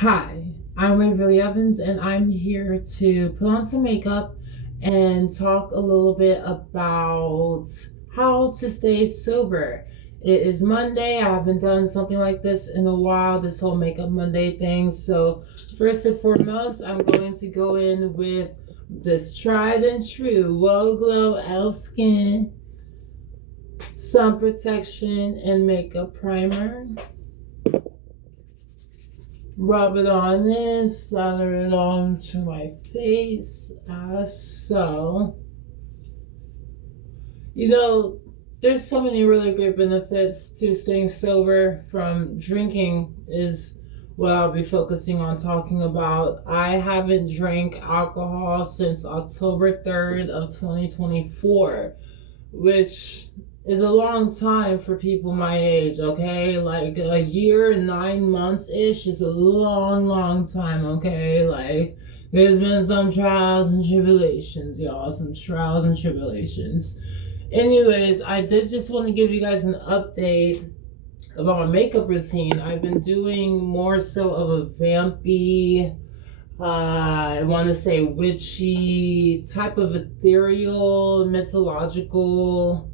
Hi, I'm Waverly Evans, and I'm here to put on some makeup and talk a little bit about how to stay sober. It is Monday. I haven't done something like this in a while, this whole Makeup Monday thing. So, first and foremost, I'm going to go in with this tried and true Whoa Glow Elf Skin Sun Protection and Makeup Primer. Rub it on in, slather it onto my face as so. You know, there's so many really great benefits to staying sober. From drinking is what I'll be focusing on talking about. I haven't drank alcohol since October 3rd of 2024, which is a long time for people my age, okay? Like a year, 9 months ish is a long time, okay? Like there's been some trials and tribulations, y'all, some trials and tribulations. Anyways, I did just want to give you guys an update about my makeup routine. I've been doing more so of a vampy, I want to say witchy, type of ethereal, mythological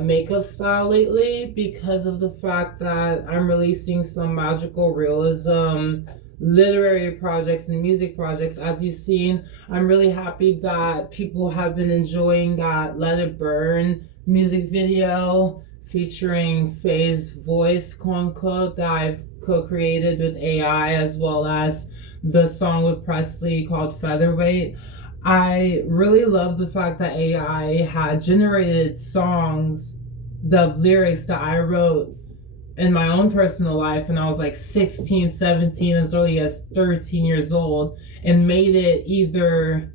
makeup style lately because of the fact that I'm releasing some magical realism literary projects and music projects. As you've seen, I'm really happy that people have been enjoying that Let It Burn music video featuring Faye's voice, quote unquote, that I've co-created with AI, as well as the song with Presley called Featherweight. I really love the fact that AI had generated songs, the lyrics that I wrote in my own personal life when I was like 16, 17, as early as 13 years old, and made it either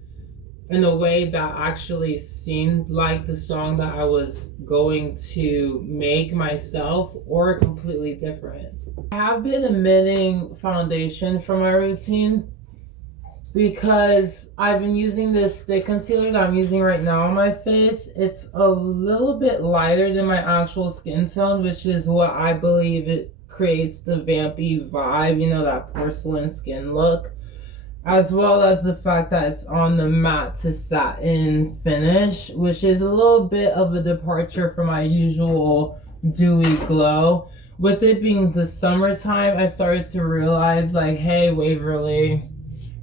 in a way that actually seemed like the song that I was going to make myself, or completely different. I have been omitting foundation from my routine because I've been using this stick concealer that I'm using right now on my face. It's a little bit lighter than my actual skin tone, which is what I believe it creates the vampy vibe, you know, that porcelain skin look, as well as the fact that it's on the matte to satin finish, which is a little bit of a departure from my usual dewy glow. With it being the summertime, I started to realize, like, hey, Waverly,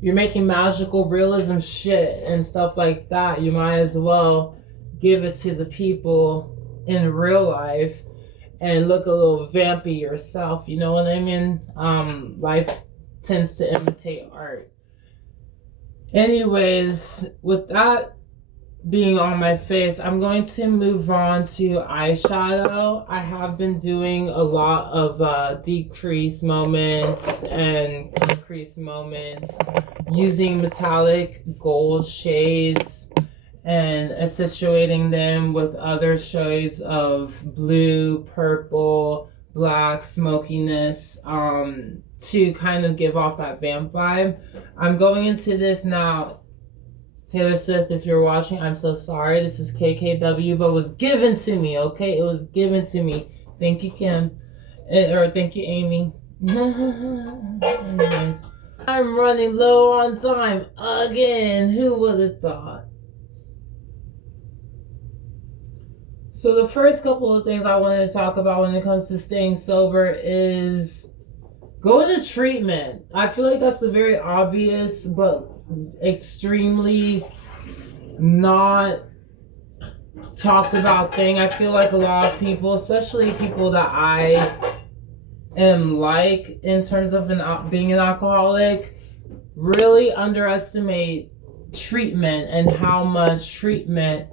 you're making magical realism shit and stuff like that. You might as well give it to the people in real life and look a little vampy yourself. You know what I mean? Life tends to imitate art. Anyways, with that being on my face, I'm going to move on to eyeshadow. I have been doing a lot of deep crease moments and crease moments using metallic gold shades and accentuating them with other shades of blue, purple, black, smokiness, to kind of give off that vamp vibe. I'm going into this now. Taylor Swift, if you're watching, I'm so sorry. This is KKW, but it was given to me, okay? It was given to me. Thank you, Kim. Or thank you, Amy. Anyways, I'm running low on time again. Who would have thought? So the first couple of things I wanted to talk about when it comes to staying sober is go into treatment. I feel like that's a very obvious but extremely not talked about thing. I feel like a lot of people, especially people that I am like in terms of being an alcoholic, really underestimate treatment and how much treatment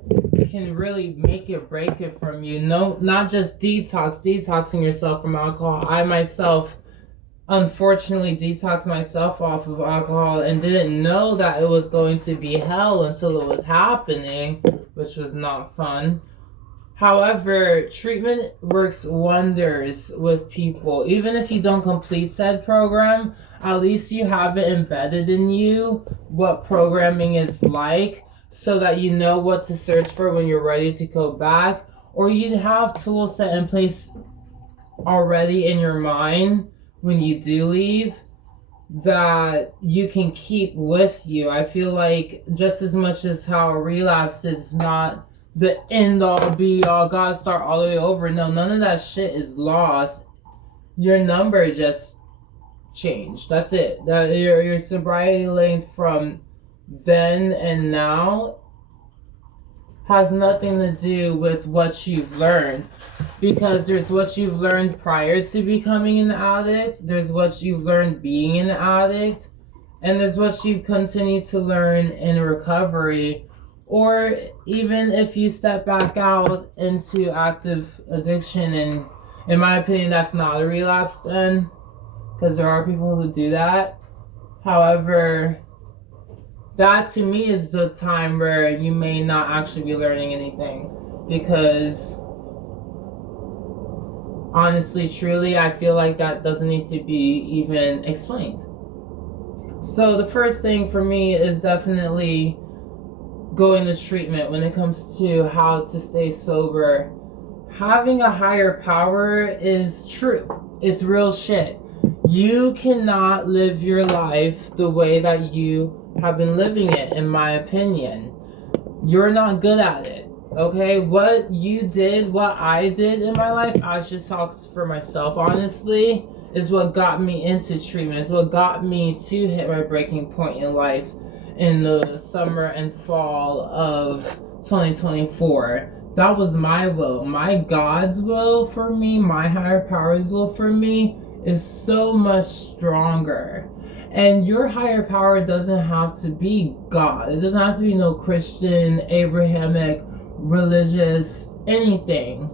can really make it break it from you. No, not just detoxing yourself from alcohol. I myself unfortunately detoxed myself off of alcohol and didn't know that it was going to be hell until it was happening, which was not fun. However, treatment works wonders with people. Even if you don't complete said program, at least you have it embedded in you what programming is like, so that you know what to search for when you're ready to go back, or you have tools set in place already in your mind when you do leave. that you can keep with you. I feel like just as much as how a relapse is not the end all be all, gotta start all the way over. No, none of that shit is lost. Your number just changed. That's it. That your sobriety length from then and now has nothing to do with what you've learned, because there's what you've learned prior to becoming an addict, there's what you've learned being an addict, and there's what you continue to learn in recovery, or even if you step back out into active addiction. And in my opinion, that's not a relapse then, because there are people who do that. However, that to me is the time where you may not actually be learning anything, because honestly, truly, I feel like that doesn't need to be even explained. So the first thing for me is definitely going to treatment when it comes to how to stay sober. Having a higher power is true. It's real shit. You cannot live your life the way that you have been living it, in my opinion. You're not good at it, okay? What you did, what I did in my life, I just talk for myself, honestly, is what got me into treatment. It's what got me to hit my breaking point in life in the summer and fall of 2024. That was my will. My God's will for me, my higher power's will for me, is so much stronger. And your higher power doesn't have to be God. It doesn't have to be no Christian, Abrahamic, religious, anything.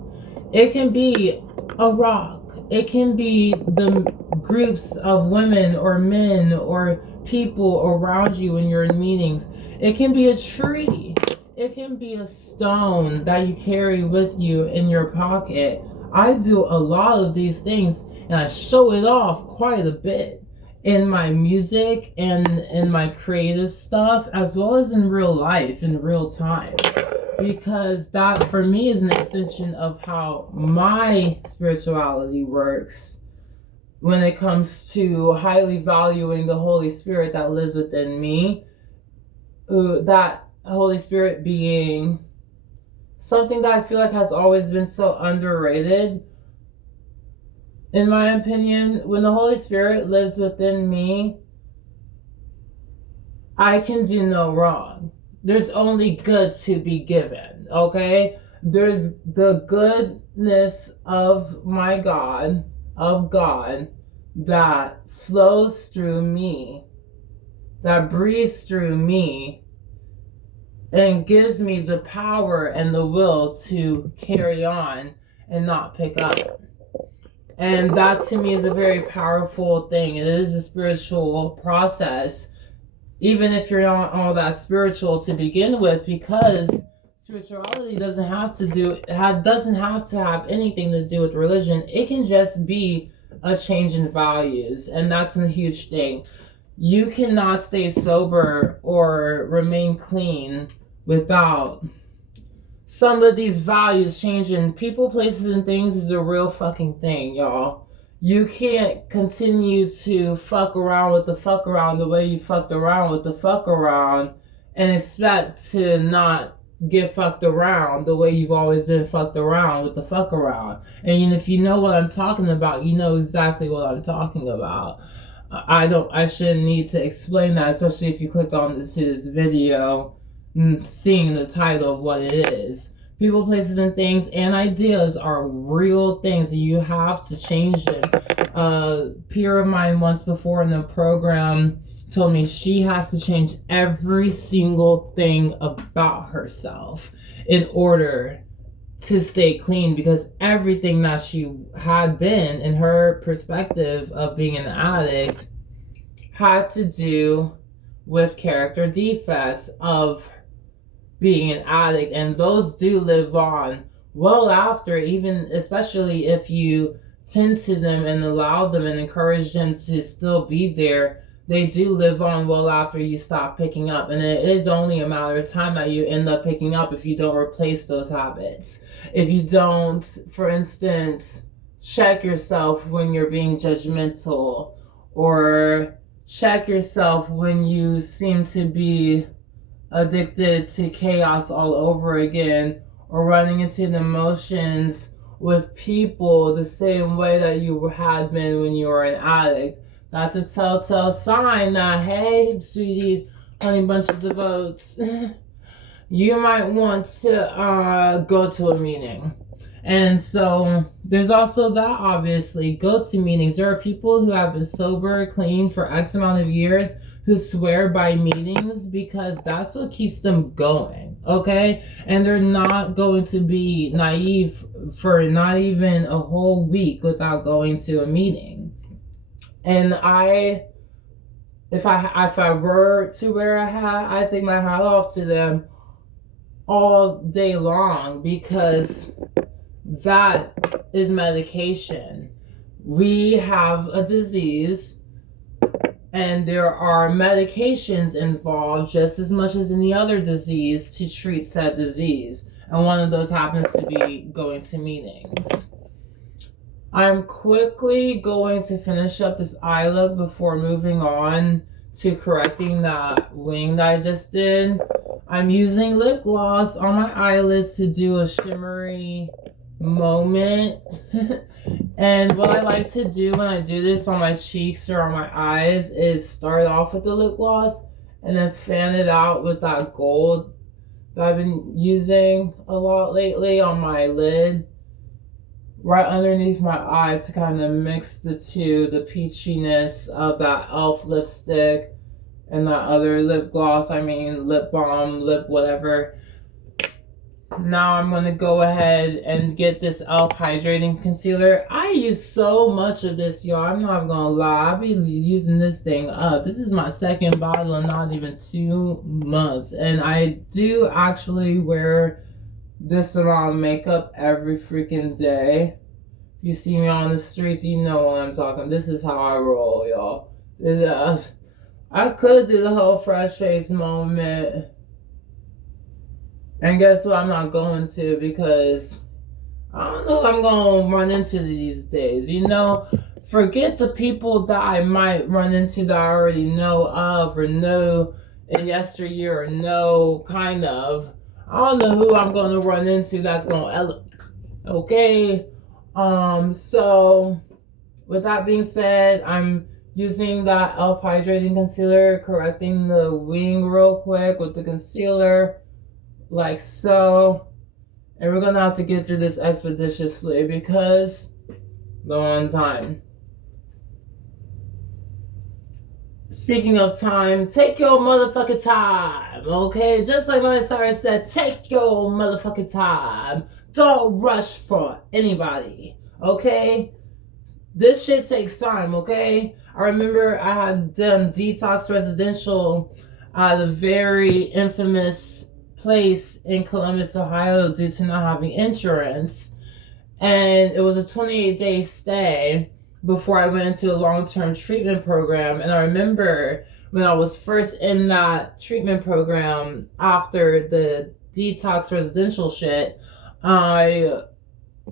It can be a rock. It can be the groups of women or men or people around you when you're in meetings. It can be a tree. It can be a stone that you carry with you in your pocket. I do a lot of these things, and I show it off quite a bit in my music and in my creative stuff, as well as in real life, in real time, because that for me is an extension of how my spirituality works when it comes to highly valuing the Holy Spirit that lives within me. That Holy Spirit being something that I feel like has always been so underrated. In my opinion, when the Holy Spirit lives within me, I can do no wrong. There's only good to be given, okay? There's the goodness of my God, that flows through me, that breathes through me, and gives me the power and the will to carry on and not pick up. And that to me is a very powerful thing. It is a spiritual process, even if you're not all that spiritual to begin with, because spirituality doesn't have to have anything to do with religion. It can just be a change in values, and that's a huge thing. You cannot stay sober or remain clean without some of these values changing. People, places, and things is a real fucking thing, y'all. You can't continue to fuck around with the fuck around the way you fucked around with the fuck around and expect to not get fucked around the way you've always been fucked around with the fuck around. And if you know what I'm talking about, you know exactly what I'm talking about. I shouldn't need to explain that, especially if you clicked on this video, seeing the title of what it is. People, places, and things and ideas are real things, and you have to change them. A peer of mine once before in the program told me she has to change every single thing about herself in order to stay clean, because everything that she had been, in her perspective of being an addict, had to do with character defects of being an addict, and those do live on well after, even especially if you tend to them and allow them and encourage them to still be there. They do live on well after you stop picking up, and it is only a matter of time that you end up picking up if you don't replace those habits. If you don't, for instance, check yourself when you're being judgmental, or check yourself when you seem to be addicted to chaos all over again, or running into the motions with people the same way that you had been when you were an addict. That's a telltale sign that, hey, sweetie, honey bunches of oats, you might want to go to a meeting. And so there's also that, obviously. Go to meetings. There are people who have been sober, clean for X amount of years who swear by meetings because that's what keeps them going, okay? And they're not going to be naive for not even a whole week without going to a meeting. And if I were to wear a hat, I'd take my hat off to them all day long, because that is medication. We have a disease, and there are medications involved just as much as any other disease to treat said disease. And one of those happens to be going to meetings. I'm quickly going to finish up this eye look before moving on to correcting that wing that I just did. I'm using lip gloss on my eyelids to do a shimmery moment. And what I like to do when I do this on my cheeks or on my eyes is start off with the lip gloss and then fan it out with that gold that I've been using a lot lately on my lid, right underneath my eye, to kind of mix the two, the peachiness of that e.l.f. lipstick and that other lip gloss, lip balm, lip whatever. Now I'm going to go ahead and get this e.l.f. hydrating concealer. I use so much of this, y'all. I'm not going to lie. I'll be using this thing up. This is my second bottle in not even 2 months. And I do actually wear this amount of makeup every freaking day. If you see me on the streets, you know what I'm talking. This is how I roll, y'all. I could do the whole fresh face moment. And guess what? I'm not going to, because I don't know what I'm going to run into these days. You know, forget the people that I might run into that I already know of or know in yesteryear or know kind of. I don't know who I'm going to run into that's going to okay? So with that being said, I'm using that e.l.f. hydrating concealer, correcting the wing real quick with the concealer, like so. And we're gonna have to get through this expeditiously because low on time. Speaking of time, take your motherfucking time, okay? Just like Miley Cyrus said, take your motherfucking time. Don't rush for anybody, okay? This shit takes time, okay? I remember I had done detox residential at a very infamous place in Columbus, Ohio, due to not having insurance. And it was a 28-day stay before I went into a long-term treatment program. And I remember when I was first in that treatment program after the detox residential shit, I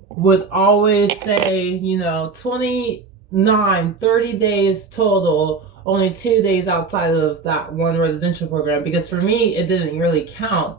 would always say, 29, 30 days total, only 2 days outside of that one residential program, because for me, it didn't really count.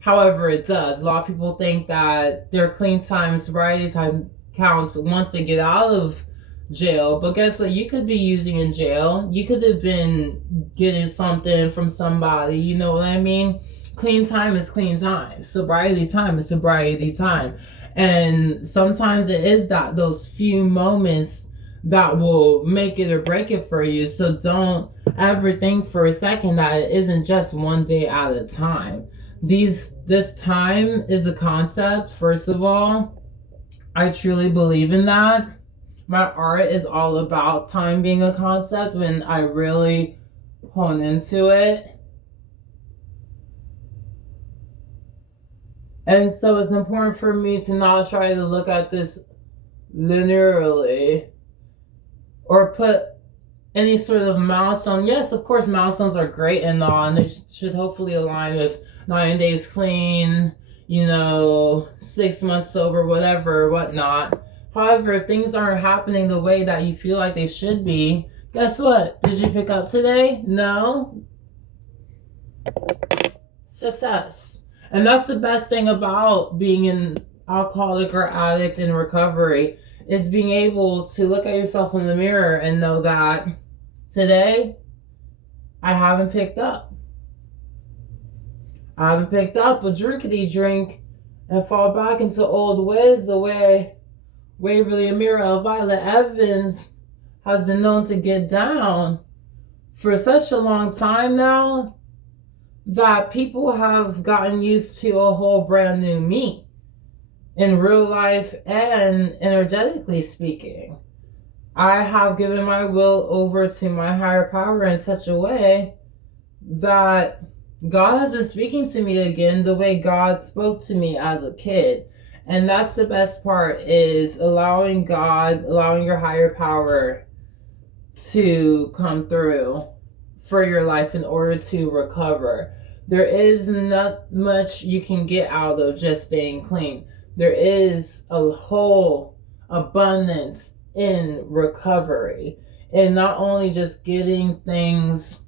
However, it does. A lot of people think that their clean time, sobriety time counts once they get out of jail. But guess what? You could be using in jail. You could have been getting something from somebody. You know what I mean? Clean time is clean time. Sobriety time is sobriety time. And sometimes it is those few moments that will make it or break it for you. So don't ever think for a second that it isn't just one day at a time. This time is a concept, first of all. I truly believe in that. My art is all about time being a concept when I really hone into it. And so it's important for me to not try to look at this linearly or put any sort of milestone. Yes, of course, milestones are great and all, and they should hopefully align with 9 days clean, 6 months sober, whatever, whatnot. However, if things aren't happening the way that you feel like they should be, Guess what? Did you pick up today? No. Success. And that's the best thing about being an alcoholic or addict in recovery, is being able to look at yourself in the mirror and know that today I haven't picked up. I haven't picked up a drinkity drink and fall back into old ways the way Waverly Evans has been known to get down for such a long time now that people have gotten used to a whole brand new me in real life and energetically speaking. I have given my will over to my higher power in such a way that God has been speaking to me again the way God spoke to me as a kid. And that's the best part, is allowing God, allowing your higher power to come through for your life in order to recover. There is not much you can get out of just staying clean. There is a whole abundance in recovery, and not only just getting things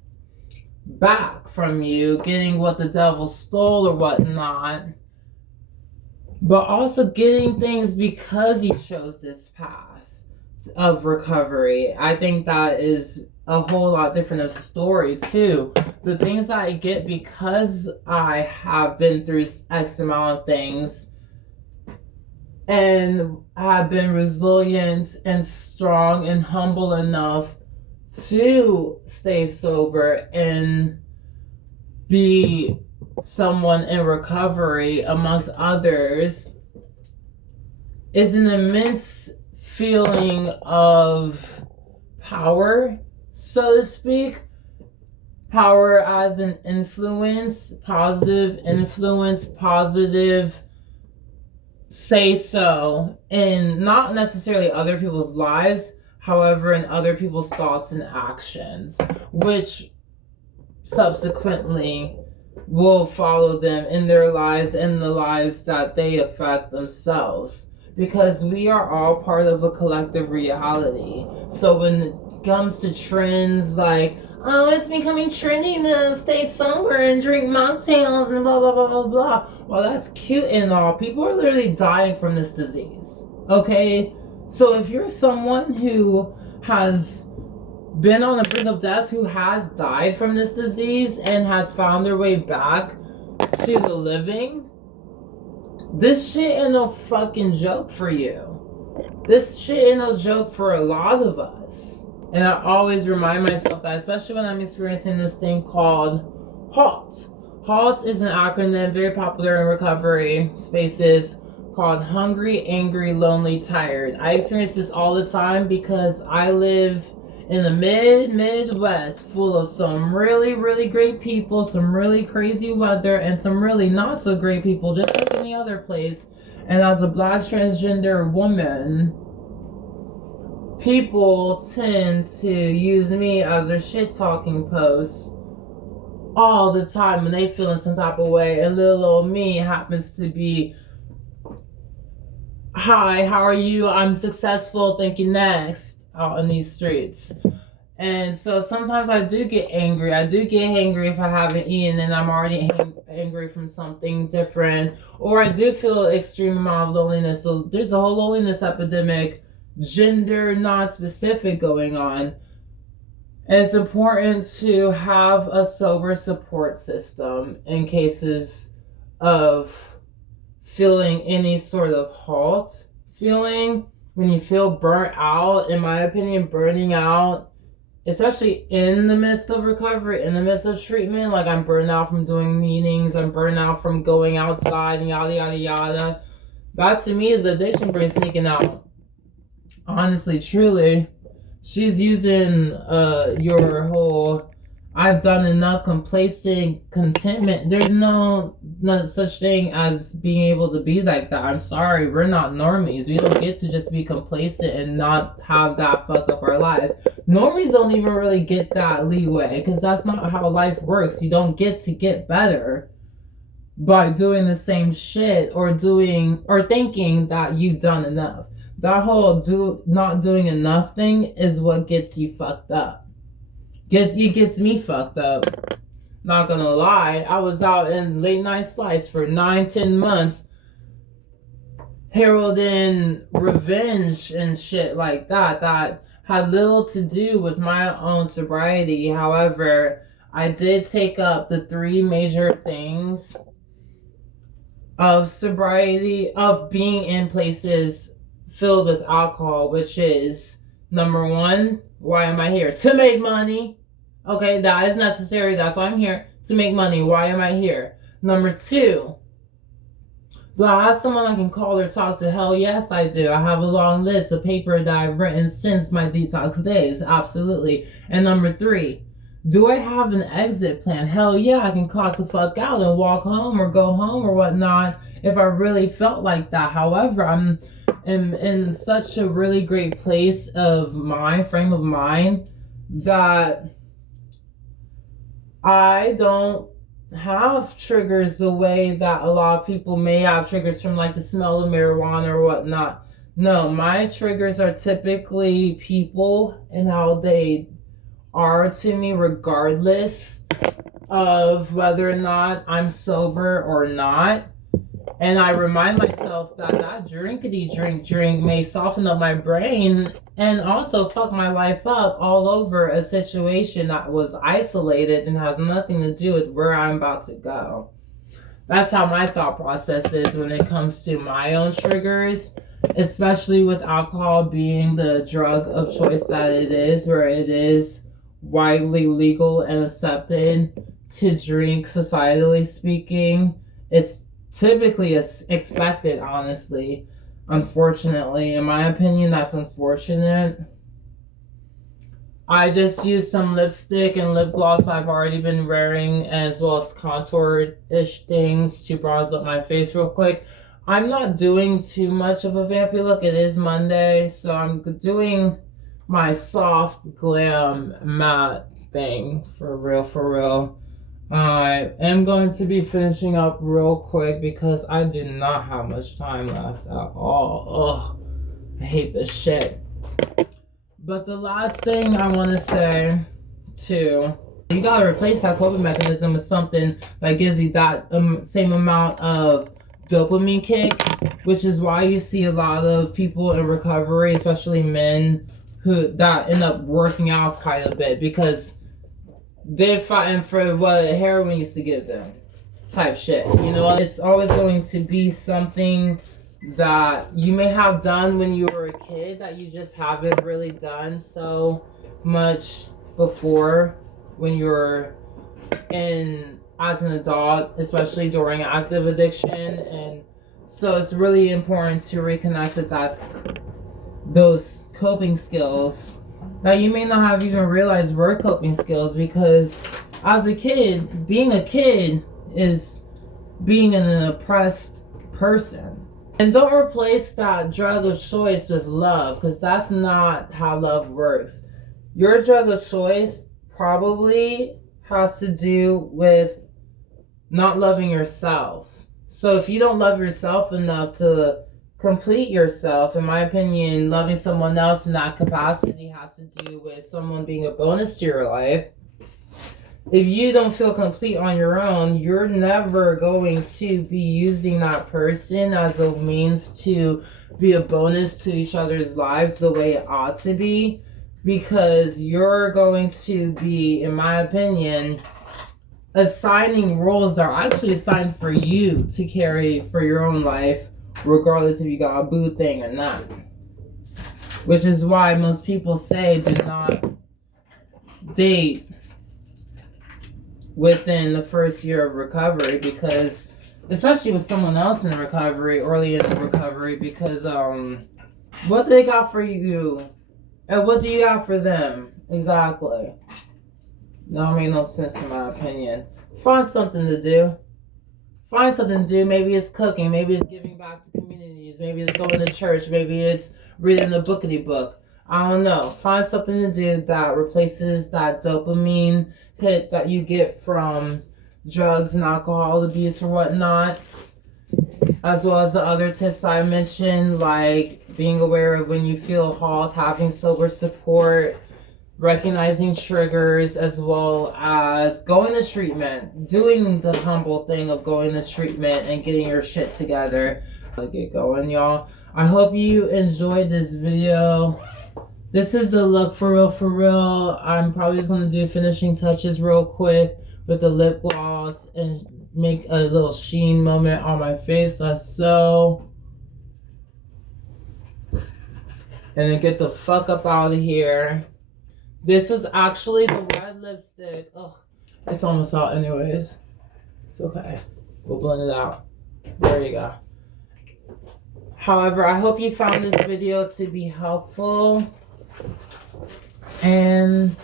back from you, getting what the devil stole or whatnot, but also getting things because you chose this path of recovery. I think that is a whole lot different of story too. The things that I get because I have been through X amount of things and have been resilient and strong and humble enough to stay sober and be someone in recovery amongst others, is an immense feeling of power, so to speak. Power as an influence, positive influence, positive say so in not necessarily other people's lives, however, in other people's thoughts and actions, which subsequently will follow them in their lives and the lives that they affect themselves. Because we are all part of a collective reality. So when it comes to trends like, oh, it's becoming trendy to stay sober and drink mocktails and blah, blah, blah, blah, blah. Well, that's cute and all. People are literally dying from this disease. Okay? So if you're someone who has been on the brink of death, who has died from this disease and has found their way back to the living, this shit ain't no fucking joke for you. This shit ain't no joke for a lot of us. And I always remind myself that, especially when I'm experiencing this thing called HALT. HALT is an acronym very popular in recovery spaces called hungry, angry, lonely, tired. I experience this all the time because I live in the Midwest, full of some really, really great people, some really crazy weather, and some really not so great people, just like any other place. And as a Black transgender woman, people tend to use me as their shit talking post all the time when they feel in some type of way, and little old me happens to be, hi, how are you? I'm successful, thank you, next, out in these streets. And so sometimes I do get angry. I do get angry if I haven't eaten and I'm already angry from something different. Or I do feel extreme amount of loneliness. So there's a whole loneliness epidemic, gender not specific, going on. And it's important to have a sober support system in cases of feeling any sort of halt feeling. When you feel burnt out, in my opinion, burning out, especially in the midst of recovery, in the midst of treatment, like I'm burned out from doing meetings, I'm burned out from going outside and yada, yada, yada. That to me is addiction brain sneaking out. Honestly, truly. She's using your whole, I've done enough, complacent contentment. There's no such thing as being able to be like that. I'm sorry, we're not normies. We don't get to just be complacent and not have that fuck up our lives. Normies don't even really get that leeway, because that's not how life works. You don't get to get better by doing the same shit or thinking that you've done enough. That whole not doing enough thing is what gets you fucked up. it gets me fucked up. Not gonna lie, I was out in late night slice for 9-10 months, heralding revenge and shit like that. That had little to do with my own sobriety. However, I did take up the three major things of sobriety, of being in places filled with alcohol, which is number one, why am I here? To make money. Okay, that is necessary. That's why I'm here. To make money. Why am I here? Number two, do I have someone I can call or talk to? Hell yes, I do. I have a long list of paper that I've written since my detox days. Absolutely. And number three, do I have an exit plan? Hell yeah, I can clock the fuck out and walk home or go home or whatnot if I really felt like that. However, I'm in such a really great place of mind, frame of mind, that I don't have triggers the way that a lot of people may have triggers from like the smell of marijuana or whatnot. No, my triggers are typically people and how they are to me, regardless of whether or not I'm sober or not. And I remind myself that that drinkity drink may soften up my brain and also fuck my life up all over a situation that was isolated and has nothing to do with where I'm about to go. That's how my thought process is when it comes to my own triggers, especially with alcohol being the drug of choice that it is, where it is widely legal and accepted to drink, societally speaking. It's typically expected, honestly. Unfortunately, in my opinion, that's unfortunate. I just used some lipstick and lip gloss I've already been wearing, as well as contour-ish things to bronze up my face real quick. I'm not doing too much of a vampy look. It is Monday, so I'm doing my soft glam matte thing for real. I am going to be finishing up real quick because I do not have much time left at all. Ugh, I hate this shit. But the last thing I want to say too, you gotta replace that coping mechanism with something that gives you that same amount of dopamine kick, which is why you see a lot of people in recovery, especially men, that end up working out quite a bit because they're fighting for what heroin used to give them, type shit. You know, it's always going to be something that you may have done when you were a kid that you just haven't really done so much before when you're as an adult, especially during active addiction. And so it's really important to reconnect with those coping skills that you may not have even realized were coping skills, because as a kid, being a kid is being an oppressed person. And don't replace that drug of choice with love, because that's not how love works. Your drug of choice probably has to do with not loving yourself. So if you don't love yourself enough to complete yourself, in my opinion, loving someone else in that capacity has to do with someone being a bonus to your life. If you don't feel complete on your own, you're never going to be using that person as a means to be a bonus to each other's lives the way it ought to be, because you're going to be, in my opinion, assigning roles that are actually assigned for you to carry for your own life, regardless if you got a boo thing or not. Which is why most people say do not date within the first year of recovery, because, especially with someone else in recovery, early in recovery, because what they got for you and what do you got for them exactly? No, it made no sense in my opinion. Find something to do. Maybe it's cooking, maybe it's giving back to communities, maybe it's going to church, maybe it's reading a bookity book. I don't know. Find something to do that replaces that dopamine hit that you get from drugs and alcohol abuse or whatnot, as well as the other tips I mentioned, like being aware of when you feel halt, having sober support, recognizing triggers, as well as going to treatment, doing the humble thing of going to treatment and getting your shit together. Let's get going, y'all. I hope you enjoyed this video. This is the look for real, for real. I'm probably just gonna do finishing touches real quick with the lip gloss and make a little sheen moment on my face, like so. And then get the fuck up out of here. This was actually the red lipstick. Ugh, it's almost out anyways. It's okay. We'll blend it out. There you go. However, I hope you found this video to be helpful. And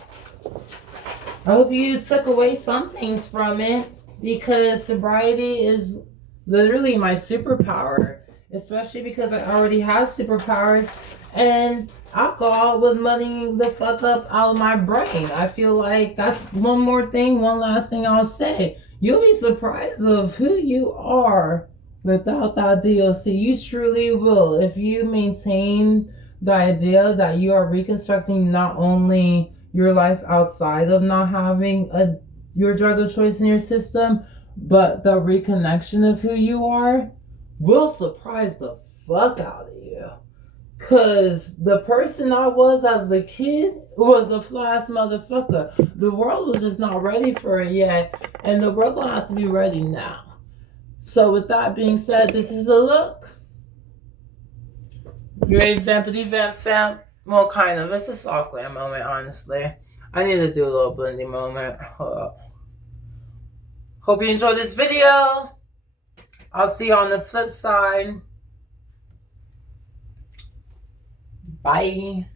I hope you took away some things from it, because sobriety is literally my superpower, especially because I already have superpowers, and alcohol was muddying the fuck up out of my brain. I feel like that's one last thing I'll say. You'll be surprised of who you are without that DOC. You truly will, if you maintain the idea that you are reconstructing not only your life outside of not having your drug of choice in your system, but the reconnection of who you are will surprise the fuck out of you. Cause the person I was as a kid was a fly-ass motherfucker. The world was just not ready for it yet, and the world gonna have to be ready now. So with that being said, this is a look. You're a vampity vamp fam. Well, kind of. It's a soft glam moment, honestly. I need to do a little blending moment. Hold up. Hope you enjoyed this video. I'll see you on the flip side. Bye.